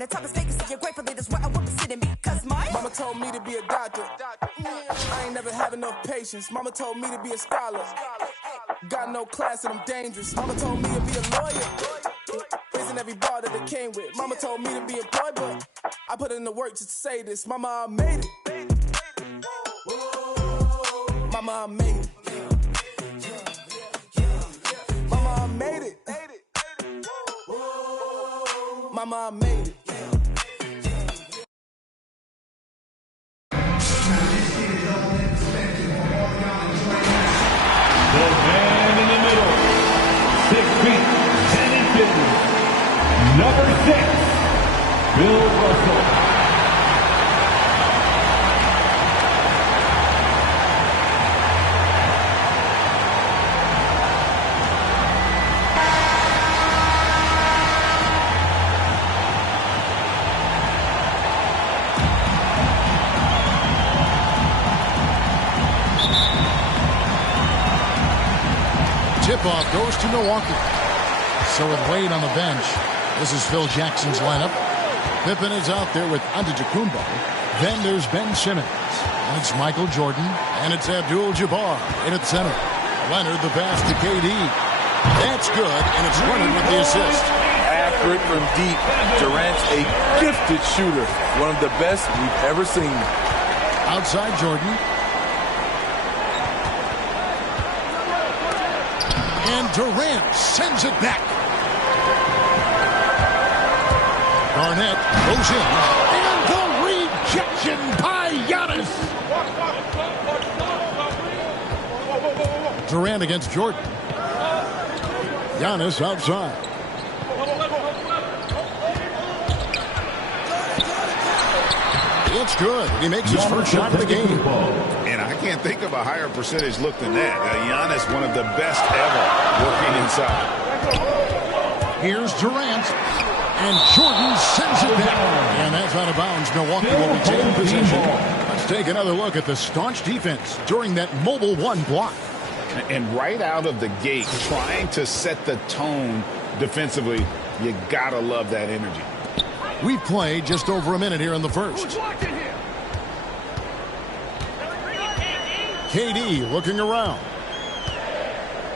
the top is vacancy. You're gratefully that's where I would be sitting because my mama told me to be a doctor. I ain't never had enough patience. Mama told me to be a scholar. Got no class and I'm dangerous. Mama told me to be a lawyer. Raising every bar that it came with. Mama told me to be employed, but I put in the work just to say this. Mama, I made it. Mama, I made it. Mama, I made it. Mama, I made it. The man in the middle, 6 feet, 10 inches, number 6, Bill Russell. Tip-off goes to Milwaukee. So with Wade on the bench, this is Phil Jackson's lineup. Pippen is out there with Antetokounmpo. Then there's Ben Simmons. And it's Michael Jordan. And it's Abdul-Jabbar in at center. Leonard the pass to KD. That's good, and it's Leonard with the assist. Accurate from deep. Durant's a gifted shooter. One of the best we've ever seen. Outside Jordan. And Durant sends it back. Garnett goes in. And the rejection by Giannis. Durant against Jordan. Giannis outside. It's good. He makes his first shot of the game. And I can't think of a higher percentage look than that. Giannis, one of the best ever working inside. Here's Durant. And Jordan sends it back. And that's out of bounds. Milwaukee will retain possession. Let's take another look at the staunch defense during that mobile one block. And right out of the gate, trying to set the tone defensively, you gotta love that energy. We've played just over a minute here in the first. KD looking around.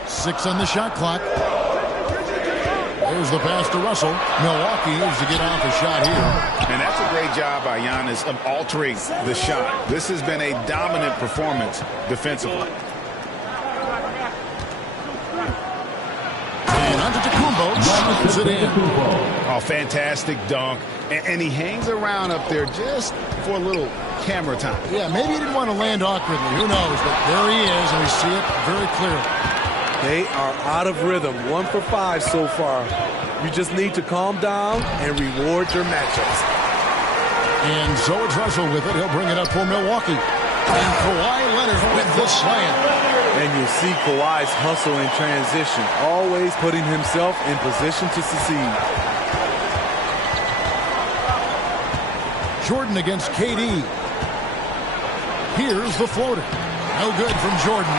6 on the shot clock. There's the pass to Russell. Milwaukee needs to get off a shot here. And that's a great job by Giannis of altering the shot. This has been a dominant performance defensively. And Antetokounmpo slams it in. Oh, fantastic dunk. And he hangs around up there just for a little camera time. Yeah, maybe he didn't want to land awkwardly. Who knows? But there he is, and we see it very clearly. They are out of rhythm. 1 for 5 so far. You just need to calm down and reward your matchups. And so it's Russell with it. He'll bring it up for Milwaukee. And Kawhi Leonard with the slam. And you'll see Kawhi's hustle in transition, always putting himself in position to succeed. Jordan against KD. Here's the floater. No good from Jordan.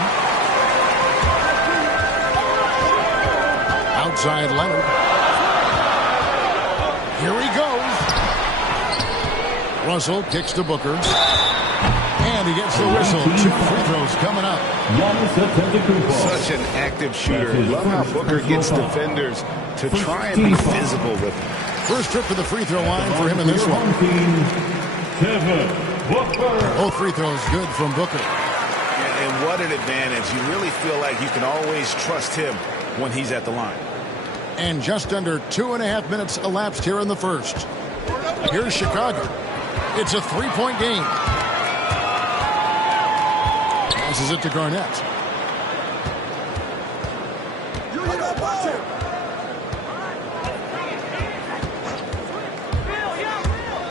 Outside Leonard. Here he goes. Russell kicks to Booker. And he gets the whistle. 2 free throws coming up. Such an active shooter. Love how Booker gets defenders to try and be physical with him. First trip to the free throw line for him in this one. Both free throws good from Booker. And what an advantage. You really feel like you can always trust him when he's at the line. And just under 2.5 minutes elapsed here in the first. Here's Chicago. It's a 3-point game. Passes it to Garnett.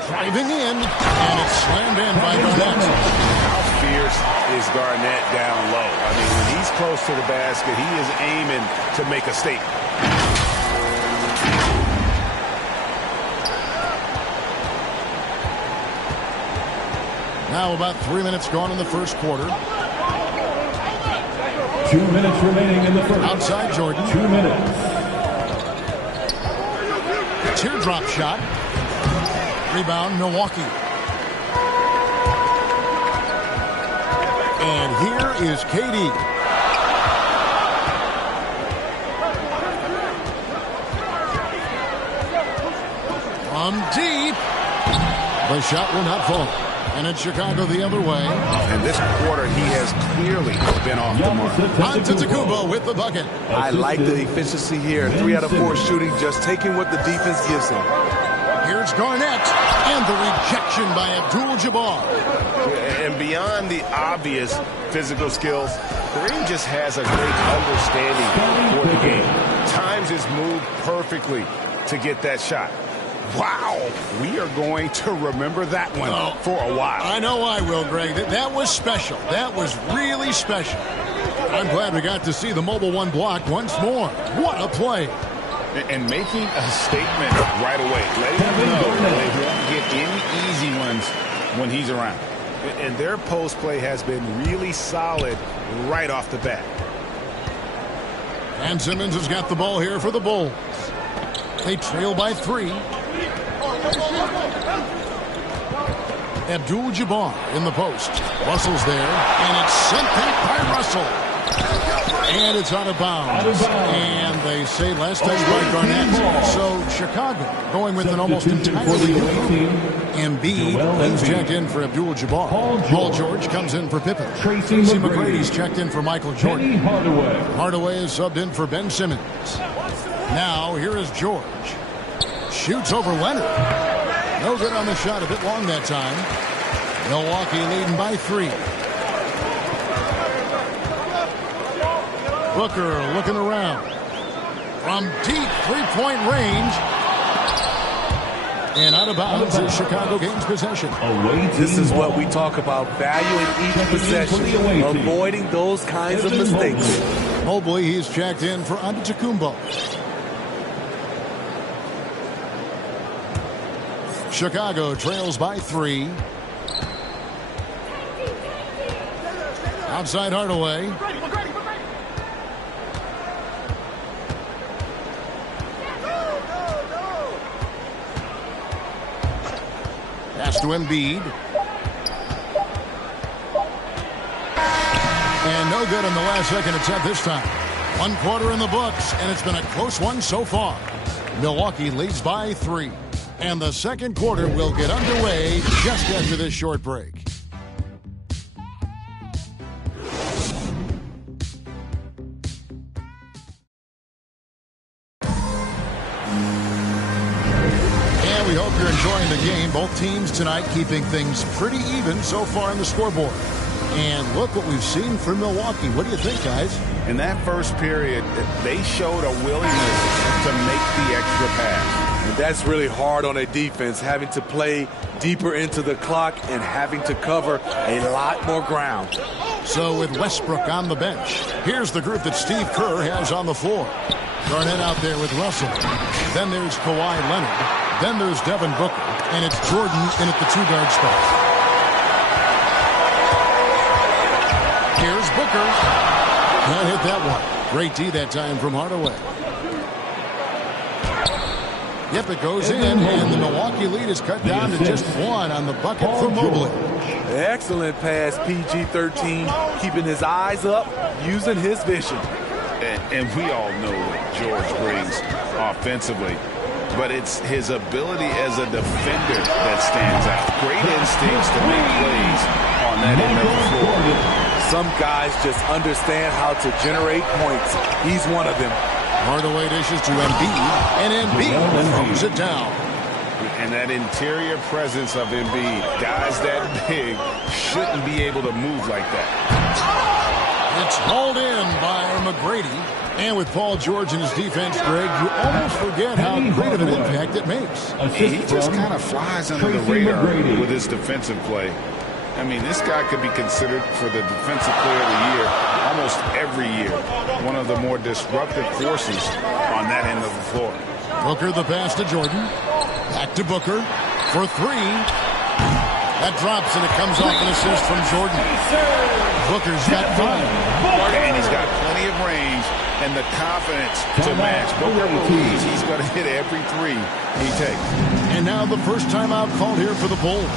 Driving in, and it's slammed in by Garnett. How fierce is Garnett down low? I mean, when he's close to the basket, he is aiming to make a statement. Now about 3 minutes gone in the first quarter. 2 minutes remaining in the first. Outside Jordan. 2 minutes. Teardrop shot. Rebound, Milwaukee. And here is KD. From deep. The shot will not fall. And it's Chicago the other way. And this quarter, he has clearly been off the mark. Antetokounmpo with the bucket. I like the efficiency here. 3 out of 4 shooting, just taking what the defense gives him. Here's Garnett. And the rejection by Abdul-Jabbar. And beyond the obvious physical skills, Kareem just has a great understanding for the game. Times his move perfectly to get that shot. Wow, we are going to remember that one for a while. I know I will, Greg. That was special. That was really special. I'm glad we got to see the Mobile One block once more. What a play. And making a statement right away. Letting them know they won't get any easy ones when he's around. And their post play has been really solid right off the bat. And Simmons has got the ball here for the Bulls. They trail by 3. Abdul-Jabbar in the post. Russell's there, and it's sent back by Russell. And it's out of bounds. And they say last touch by Garnett. So Chicago going with an almost entirely new team. Embiid, he's checked in for Abdul-Jabbar. Paul George comes in for Pippen. Tracy McGrady's checked in for Michael Jordan. Hardaway is subbed in for Ben Simmons. Now here is George. Shoots over Leonard. No good on the shot, a bit long that time. Milwaukee leading by 3. Booker looking around. From deep three-point range. And out of bounds is Chicago gains possession. This is what we talk about, valuing each possession, avoiding those kinds of mistakes. Mobley, he's checked in for Antetokounmpo. Chicago trails by 3. Outside Hardaway. Pass to Embiid. And no good on the last second attempt this time. 1 quarter in the books, and it's been a close one so far. Milwaukee leads by 3. And the second quarter will get underway just after this short break. And we hope you're enjoying the game. Both teams tonight keeping things pretty even so far on the scoreboard. And look what we've seen from Milwaukee. What do you think, guys? In that first period, they showed a willingness to make the extra pass. And that's really hard on a defense, having to play deeper into the clock and having to cover a lot more ground. So with Westbrook on the bench, here's the group that Steve Kerr has on the floor. Garnett out there with Russell. Then there's Kawhi Leonard. Then there's Devin Booker. And it's Jordan in at the 2-guard spot. Here's Booker. Can't hit that one. Great D that time from Hardaway. Yep, it goes in, and the Milwaukee lead is cut down to just 1 on the bucket for Mobley. Excellent pass, PG-13, keeping his eyes up, using his vision. And we all know what George brings offensively, but it's his ability as a defender that stands out. Great instincts to make plays on that end of the floor. Some guys just understand how to generate points. He's one of them. Hardaway dishes to Embiid, and Embiid throws it down. And that interior presence of Embiid, guys that big, shouldn't be able to move like that. It's hauled in by McGrady. And with Paul George in his defense, Greg, you almost forget how great of an impact it makes. He just kind of flies under the radar with his defensive play. I mean, this guy could be considered for the Defensive Player of the Year almost every year. One of the more disruptive forces on that end of the floor. Booker the pass to Jordan. Back to Booker for 3. That drops, and it comes off an assist from Jordan. Booker's got 5. And he's got plenty of range and the confidence to match. Booker believes he's going to hit every 3 he takes. And now the first timeout called here for the Bulls.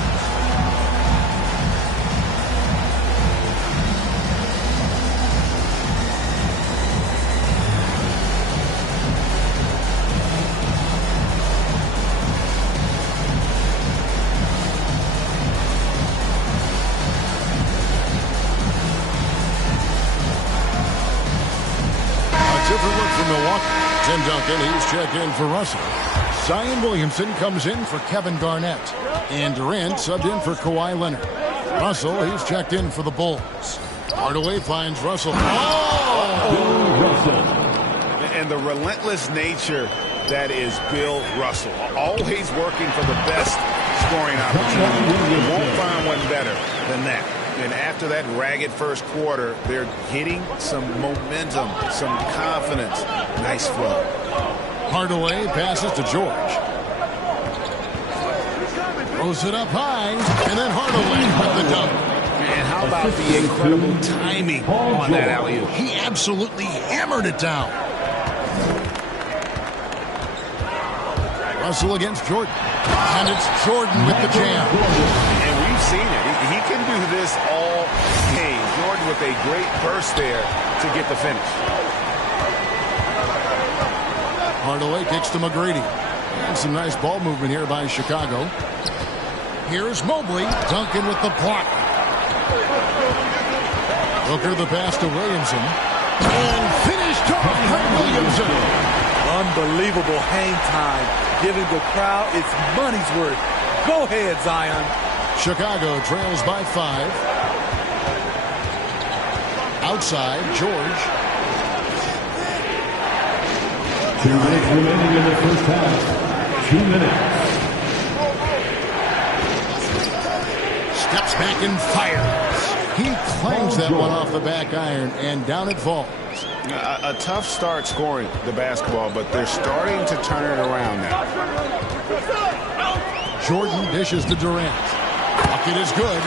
Different look from Milwaukee. Tim Duncan, he's checked in for Russell. Zion Williamson comes in for Kevin Garnett. And Durant subbed in for Kawhi Leonard. Russell, he's checked in for the Bulls. Hardaway finds Russell. Oh! And the relentless nature that is Bill Russell. Always working for the best scoring opportunity. You won't find one better than that. And after that ragged first quarter, they're getting some momentum, some confidence. Nice flow. Hardaway passes to George. Throws it up high, and then Hardaway with the dunk. And how about the incredible timing on that alley-oop? He absolutely hammered it down. Russell against Jordan. And it's Jordan with the jam. And we've seen it. He can do this all game. Jordan with a great burst there to get the finish. Hardaway kicks to McGrady. And some nice ball movement here by Chicago. Here's Mobley. Duncan with the block. Booker the pass to Williamson. And finished off by Williamson. Unbelievable hang time. Giving the crowd its money's worth. Go ahead, Zion. Chicago trails by 5. Outside, George. 2 minutes remaining in the first half. 2 minutes. Steps back and fires. He clangs that one off the back iron, and down it falls. A tough start scoring the basketball, but they're starting to turn it around now. Jordan dishes to Durant. Bucket is good.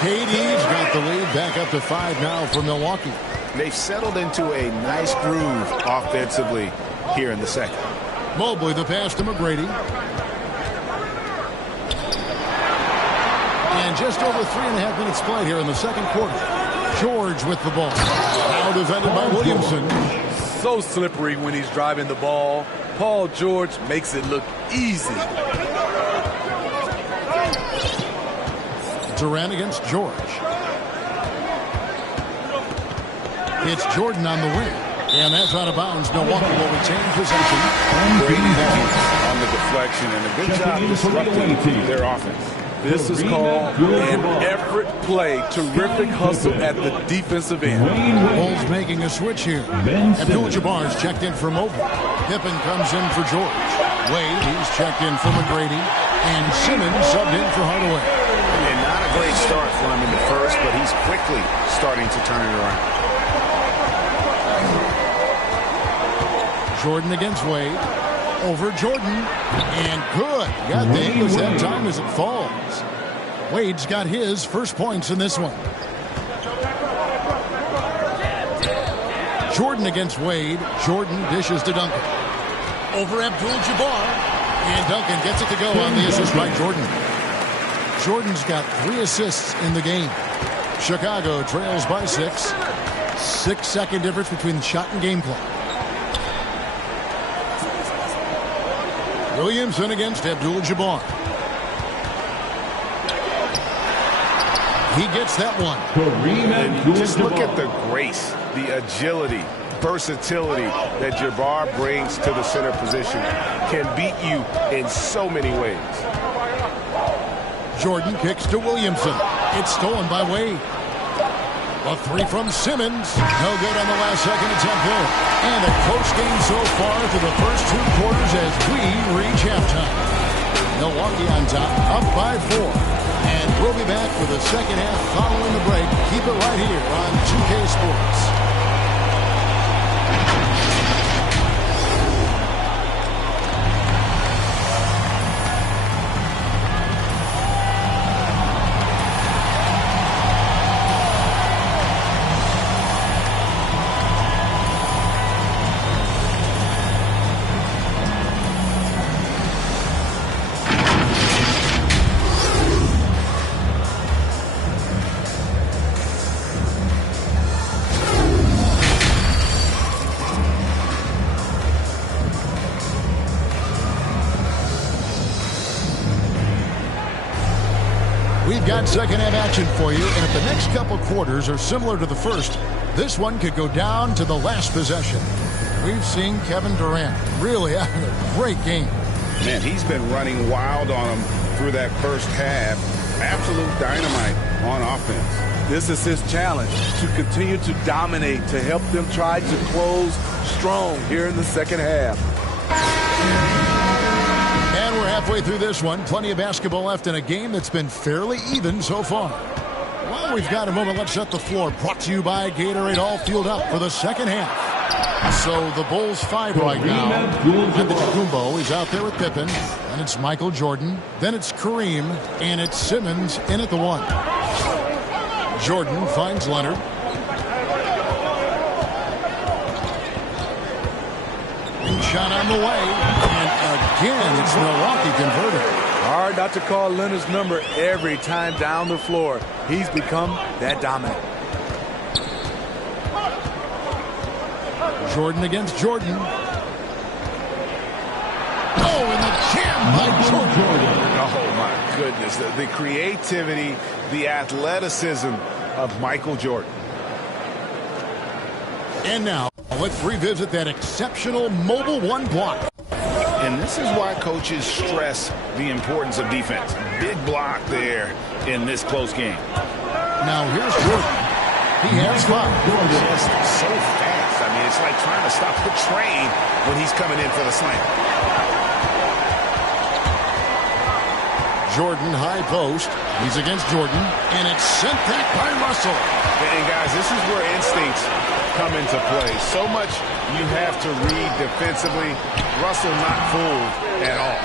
KD's got the lead back up to 5 now for Milwaukee. They've settled into a nice groove offensively here in the second. Mobley the pass to McGrady. And just over 3.5 minutes played here in the second quarter. George with the ball. Now defended by Williamson. So slippery when he's driving the ball. Paul George makes it look easy. Durant against George. It's Jordan on the wing. And that's out of bounds. Milwaukee will retain possession. Great on the deflection and a good job disrupting their offense. This is called an effort play. Terrific hustle at the defensive end. Bulls making a switch here. Abdul-Jabbar's checked in for Mobley. Pippen comes in for George. Wade, he's checked in for McGrady. And Simmons subbed in for Hardaway. And not a great start for him in the first, but he's quickly starting to turn it around. Jordan against Wade. Over Jordan. And good. Got the English that time as it falls. Wade's got his first points in this one. Jordan against Wade. Jordan dishes to Duncan. Over Abdul-Jabbar. And Duncan gets it to go on the assist by Jordan. Jordan's got 3 assists in the game. Chicago trails by 6. 6-second difference between the shot and game clock. Williamson against Abdul-Jabbar. He gets that one. Just look at the grace, the agility, versatility that Jabbar brings to the center position. Can beat you in so many ways. Jordan kicks to Williamson. It's stolen by Wade. A 3 from Simmons. No good on the last second attempt there. And a close game so far through the first 2 quarters as we reach halftime. Milwaukee on top, up by 4. And we'll be back for the second half following the break. Keep it right here on 2K Sports. We've got second half action for you, and if the next couple quarters are similar to the first, this one could go down to the last possession. We've seen Kevin Durant really having a great game. Man, he's been running wild on him through that first half. Absolute dynamite on offense. This is his challenge, to continue to dominate, to help them try to close strong here in the second half. And we're halfway through this one. Plenty of basketball left in a game that's been fairly even so far. Well, we've got a moment. Let's set the floor. Brought to you by Gatorade, all fueled up for the second half. So the Bulls 5 right now. Antetokounmpo is out there with Pippen. And it's Michael Jordan. Then it's Kareem. And it's Simmons in at the 1. Jordan finds Leonard. Big shot on the way. And again, it's Milwaukee converted. Hard not to call Leonard's number every time down the floor. He's become that dominant. Jordan against Jordan. Oh, and the jam by Jordan. Oh, my goodness. The creativity, the athleticism of Michael Jordan. And now, let's revisit that exceptional Mobile One block. And this is why coaches stress the importance of defense. Big block there in this close game. Now, here's Jordan. He has 5. Just so fast. I mean, it's like trying to stop the train when he's coming in for the slam. Jordan, high post. He's against Jordan. And it's sent back by Russell. And, guys, this is where instincts come into play. So much you have to read defensively. Russell not fooled at all.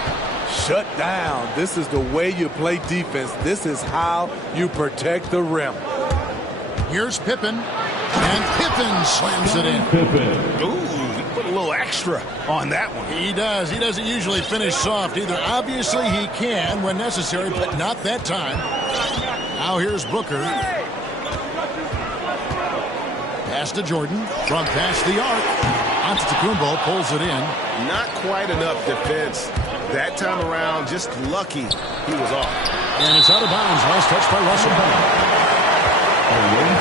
Shut down. This is the way you play defense. This is how you protect the rim. Here's Pippen. And Pippen slams it in. Ooh, he put a little extra on that one. He does. He doesn't usually finish soft either. Obviously, he can when necessary, but not that time. Now here's Booker. Pass to Jordan from past the arc. Antetokounmpo pulls it in. Not quite enough defense that time around. Just lucky he was off. And it's out of bounds. Last touch by Russell.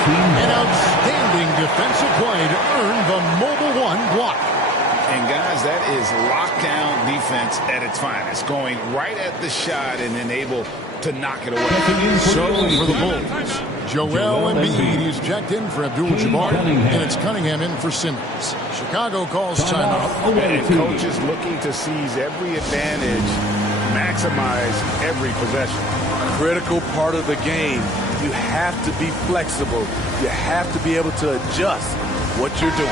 An outstanding defensive play to earn the Mobile One block. And, guys, that is lockdown defense at its finest. Going right at the shot and then able to knock it away. So for the Bulls, Joel Embiid, he's checked in for Abdul-Jabbar, and it's Cunningham in for Simmons. Chicago calls timeout. And coach is looking to seize every advantage, maximize every possession. Critical part of the game. You have to be flexible. You have to be able to adjust what you're doing.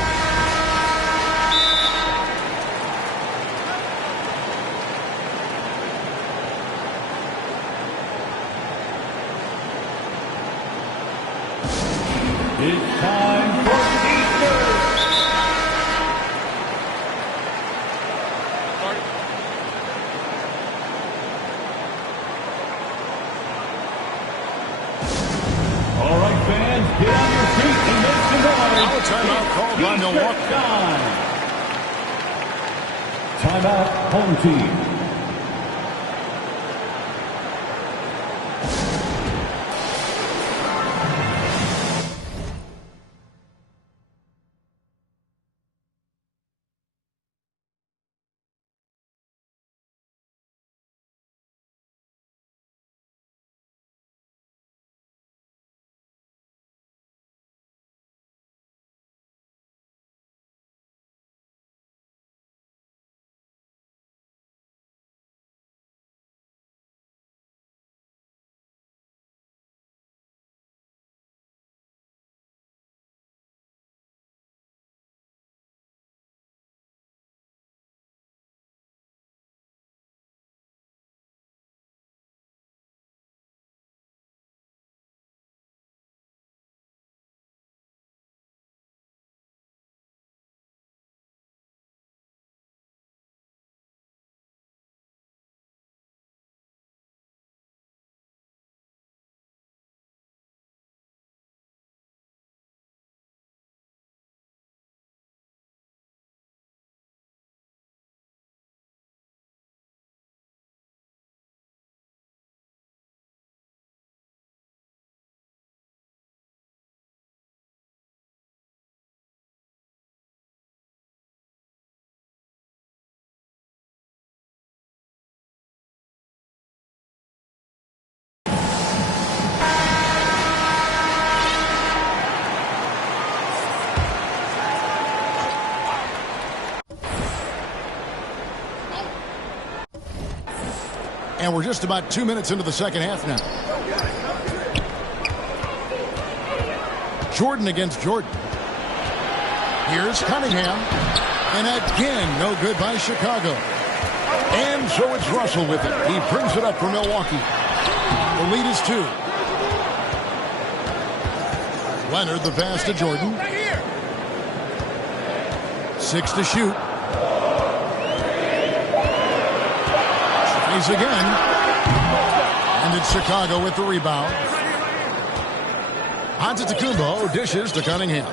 It's time for Easter. All right, fans, get on your feet and make some noise. Now a timeout called by Milwaukee. Timeout, home team. And we're just about 2 minutes into the second half now. Jordan against Jordan. Here's Cunningham. And again, no good by Chicago. And so it's Russell with it. He brings it up for Milwaukee. The lead is 2. Leonard, the pass to Jordan. 6 to shoot. Tries again. And it's Chicago with the rebound. Antetokounmpo dishes to Cunningham.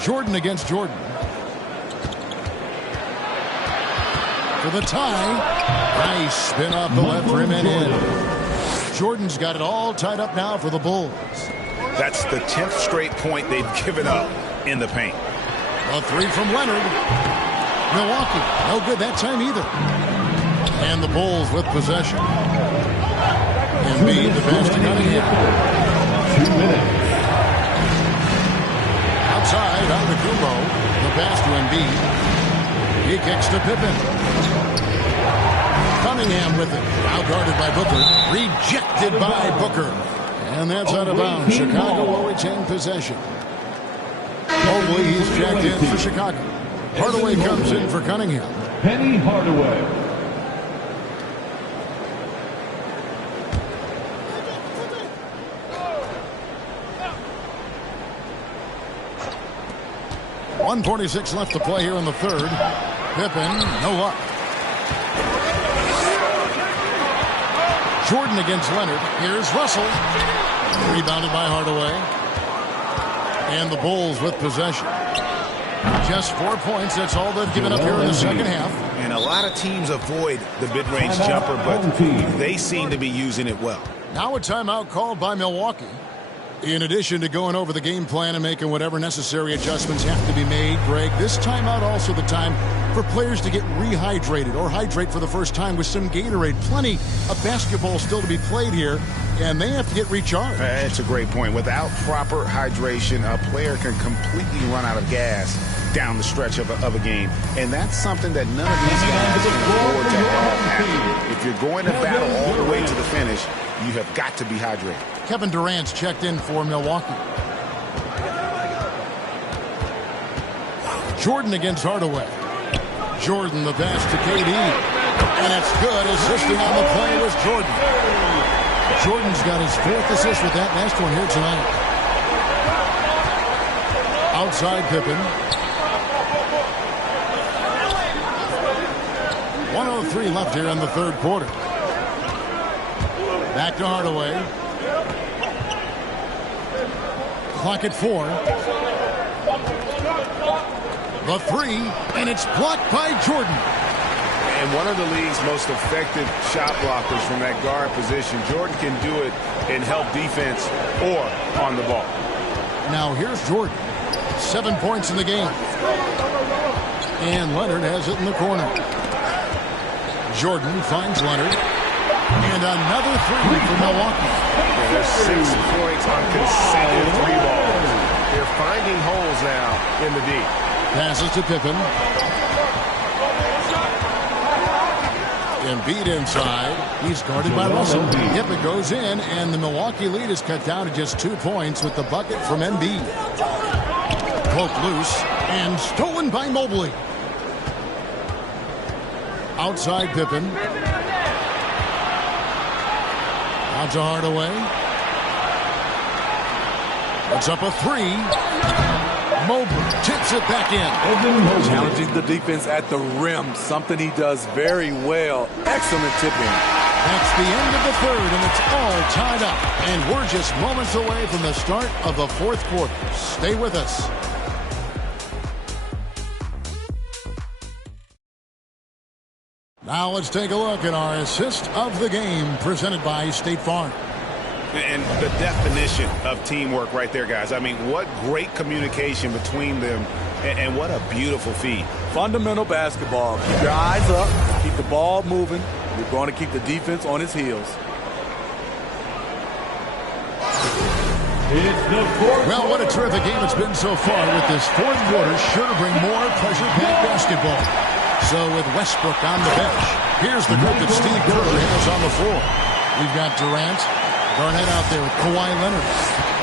Jordan against Jordan. For the tie. Nice spin off the left rim and in. Jordan's got it all tied up now for the Bulls. That's the 10th straight point they've given up in the paint. A 3 from Leonard. Milwaukee, no good that time either. And the Bulls with possession. Embiid, the pass to Cunningham. 2 minutes. Outside, Antetokounmpo, the pass to Embiid. He kicks to Pippen. Cunningham with it. Now guarded by Booker. Rejected by Booker. And that's out of bounds. Chicago will retain possession. Mobley, he's checked in for Chicago. Hardaway comes in for Cunningham. Penny Hardaway. .146 left to play here in the third. Pippen, no luck. Jordan against Leonard. Here's Russell. Rebounded by Hardaway. And the Bulls with possession. Just 4 points. That's all they've given up here in the second half. And a lot of teams avoid the mid-range jumper, but they seem to be using it well. Now a timeout called by Milwaukee. In addition to going over the game plan and making whatever necessary adjustments have to be made, Greg, this timeout also the time for players to get rehydrated or hydrate for the first time with some Gatorade. Plenty of basketball still to be played here, and they have to get recharged. That's a great point. Without proper hydration, a player can completely run out of gas down the stretch of a game. And that's something that none of these guys can afford to have happen. If you're going to battle all the way to the finish, you have got to be hydrated. Kevin Durant's checked in for Milwaukee. Jordan against Hardaway. Jordan, the pass to KD. And it's good. Assisting on the play was Jordan. Jordan's got his 4th assist with that last one here tonight. Outside Pippen. 1:03 left here in the third quarter. Back to Hardaway. Clock at 4. The 3, and it's blocked by Jordan. And one of the league's most effective shot blockers from that guard position. Jordan can do it in help defense or on the ball. Now here's Jordan. 7 points in the game. And Leonard has it in the corner. Jordan finds Leonard. And another 3 for Milwaukee. Yeah, there's 6 points on consecutive 3 balls. They're finding holes now in the D. Passes to Pippen. Embiid inside. He's guarded by Russell. Yep, it goes in, and the Milwaukee lead is cut down to just 2 points with the bucket from Embiid. Poked loose and stolen by Mobley. Outside Pippen. Out to Hardaway. It's up a 3. Mobley tips it back in. Challenging the defense at the rim, something he does very well. Excellent tip-in. That's the end of the third, and it's all tied up. And we're just moments away from the start of the fourth quarter. Stay with us. Now let's take a look at our assist of the game presented by State Farm. And the definition of teamwork right there, guys. I mean, what great communication between them, and what a beautiful feed. Fundamental basketball. Keep your eyes up. Keep the ball moving. You're going to keep the defense on its heels. Well, what a terrific game it's been so far, with this fourth quarter sure to bring more pressure-packed basketball. So with Westbrook on the bench, here's the group that Steve Kerr has on the floor. We've got Durant, Garnett out there with Kawhi Leonard.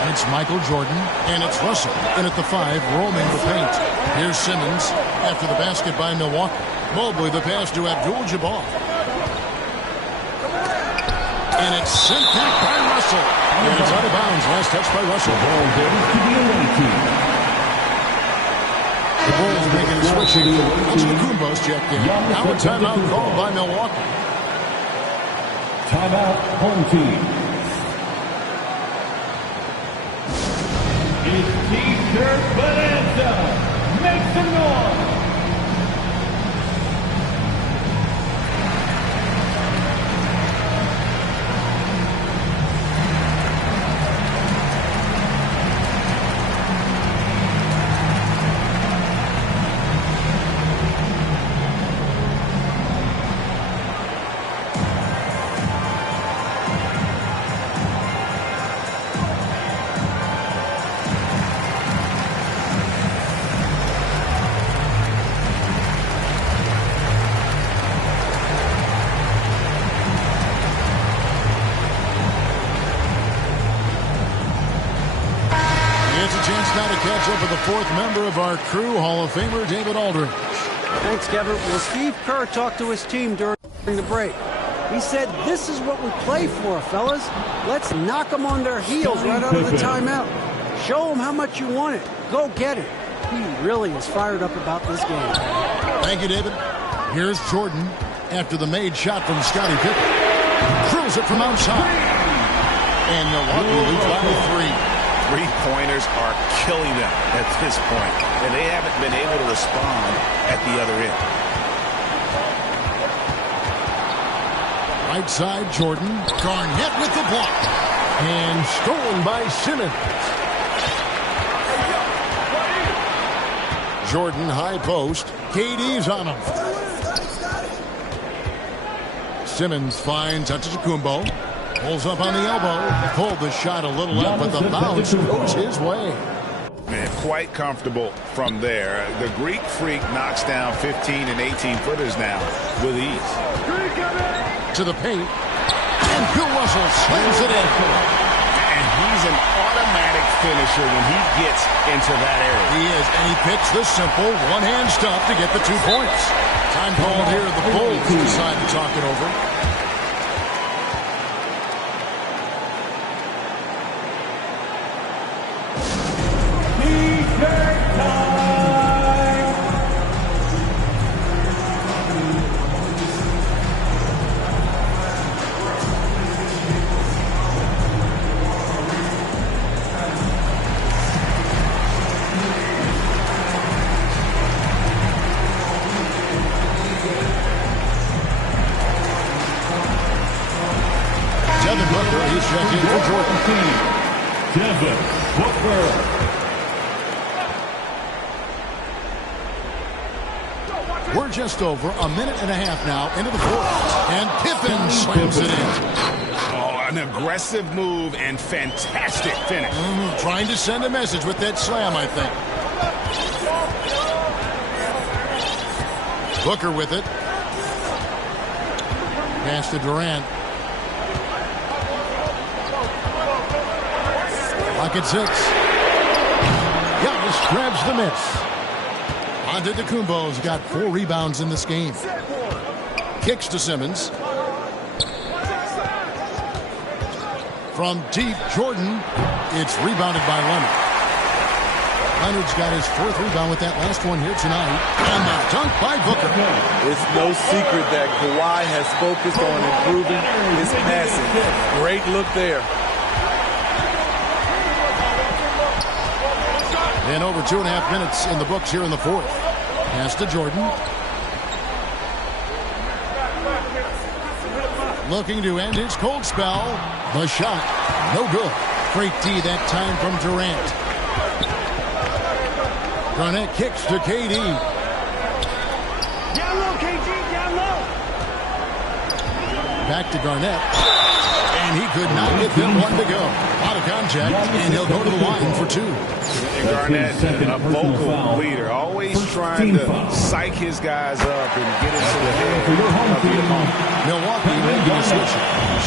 And it's Michael Jordan, and it's Russell in at the 5, roaming the paint. Here's Simmons after the basket by Milwaukee. Mobley the pass to Abdul-Jabbar. And it's sent back by Russell. And it's out of bounds. Last touch by Russell. The Bulls making a switching. Antetokounmpo's checked in. Now a timeout called by Milwaukee. Timeout, home team. It's T-shirt Bonanza. Make some noise. Fourth member of our crew, Hall of Famer David Aldridge. Thanks, Kevin. Well, Steve Kerr talked to his team during the break. He said, this is what we play for, fellas. Let's knock them on their heels right out of the timeout. Show them how much you want it. Go get it. He really is fired up about this game. Thank you, David. Here's Jordan after the made shot from Scottie Pippen. Throws it from outside. And Milwaukee leads by 3. Three-pointers are killing them at this point, and they haven't been able to respond at the other end. Right side, Jordan. Garnett with the block. And stolen by Simmons. Jordan, high post. KD's on him. Simmons finds Antetokounmpo. Pulls up on the elbow. Pulled the shot a little up, but the bounce goes his way. Man, quite comfortable from there. The Greek Freak knocks down 15 and 18-footers now with ease. To the paint. And Bill Russell slams it in. And he's an automatic finisher when he gets into that area. He is, and he picks the simple one-hand stuff to get the 2 points. Time called here. The Bulls decide to talk it over. We're just over a minute and a half now into the fourth. And Pippen slams it in. Oh, an aggressive move and fantastic finish. Trying to send a message with that slam, I think. Booker with it. Pass to Durant. Lock at 6. Giannis grabs the miss. Antetokounmpo's got 4 rebounds in this game. Kicks to Simmons. From deep, Jordan. It's rebounded by Leonard. Leonard's got his 4th rebound with that last one here tonight. And the dunk by Booker. It's no secret that Kawhi has focused on improving his passing. Great look there. And over 2.5 minutes in the books here in the fourth. Pass to Jordan. Looking to end his cold spell. The shot. No good. Great D that time from Durant. Garnett kicks to KD. Down low, KG, down low. Back to Garnett. And he could not get them one to go. Out of contact, and he'll go to the line for 2. And Garnett, a vocal leader, always trying to psych his guys up and get into the head of the opponent. Milwaukee making a switch.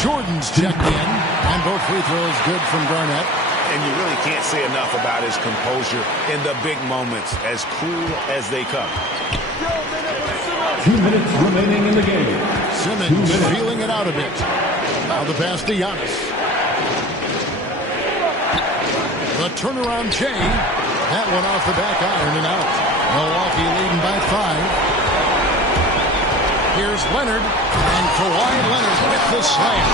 Jordan's checked in, and both free throws good from Garnett. And you really can't say enough about his composure in the big moments, as cool as they come. 2 minutes remaining in the game. Simmons feeling it out a bit. Now the pass to Giannis. The turnaround Jay. That one off the back iron and out. Milwaukee leading by 5. Here's Leonard. And Kawhi Leonard with the slam.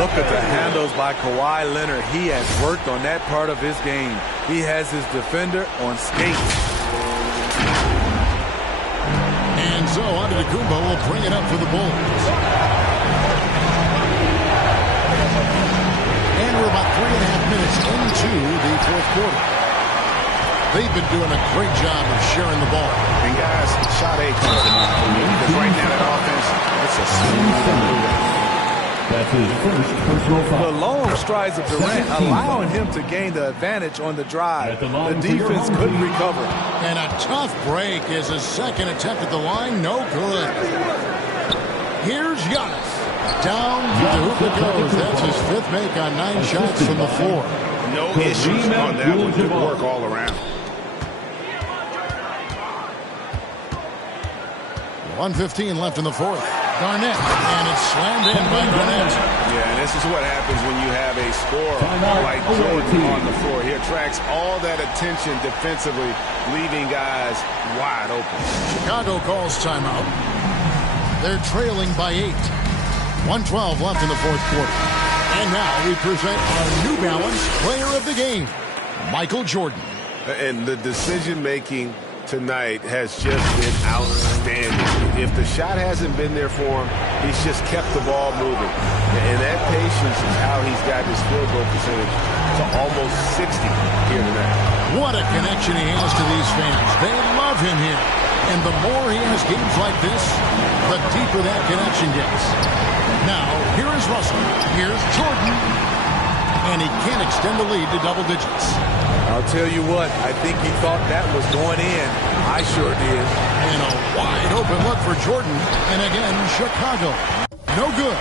Look at the handles by Kawhi Leonard. He has worked on that part of his game. He has his defender on skates. And so Antetokounmpo will bring it up for the Bulls. And we're about 3.5 minutes into the fourth quarter. They've been doing a great job of sharing the ball. And guys, shot 8 comes to mind for me, because right now that offense, it's a smooth move. That's his first personal foul. The long strides of Durant allowing him to gain the advantage on the drive. The defense couldn't recover. And a tough break is a second attempt at the line. No good. Here's Giannis. Down to the hoop it goes. That's his 5th make on 9 shots from the floor. No issues on that one. Good work all around. 1:15 left in the fourth. Garnett, and it's slammed in by Garnett. Yeah, and this is what happens when you have a scorer like Jordan on the floor. He attracts all that attention defensively, leaving guys wide open. Chicago calls timeout. They're trailing by 8. 1:12 left in the fourth quarter. And now we present our New Balance player of the game, Michael Jordan. And the decision-making tonight has just been outstanding. If the shot hasn't been there for him, he's just kept the ball moving. And that patience is how he's got his field goal percentage to almost 60 here tonight. What a connection he has to these fans. They love him here. And the more he has games like this, the deeper that connection gets. Now, here is Russell. Here's Jordan. And he can't extend the lead to double digits. I'll tell you what, I think he thought that was going in. I sure did. And a wide open look for Jordan. And again, Chicago. No good.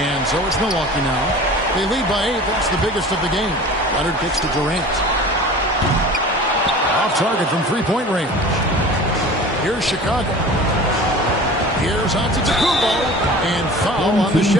And so it's Milwaukee now. They lead by 8. That's the biggest of the game. Leonard kicks to Durant. Off target from three-point range. Here's Chicago. Here's Antetokounmpo. And foul on the shot.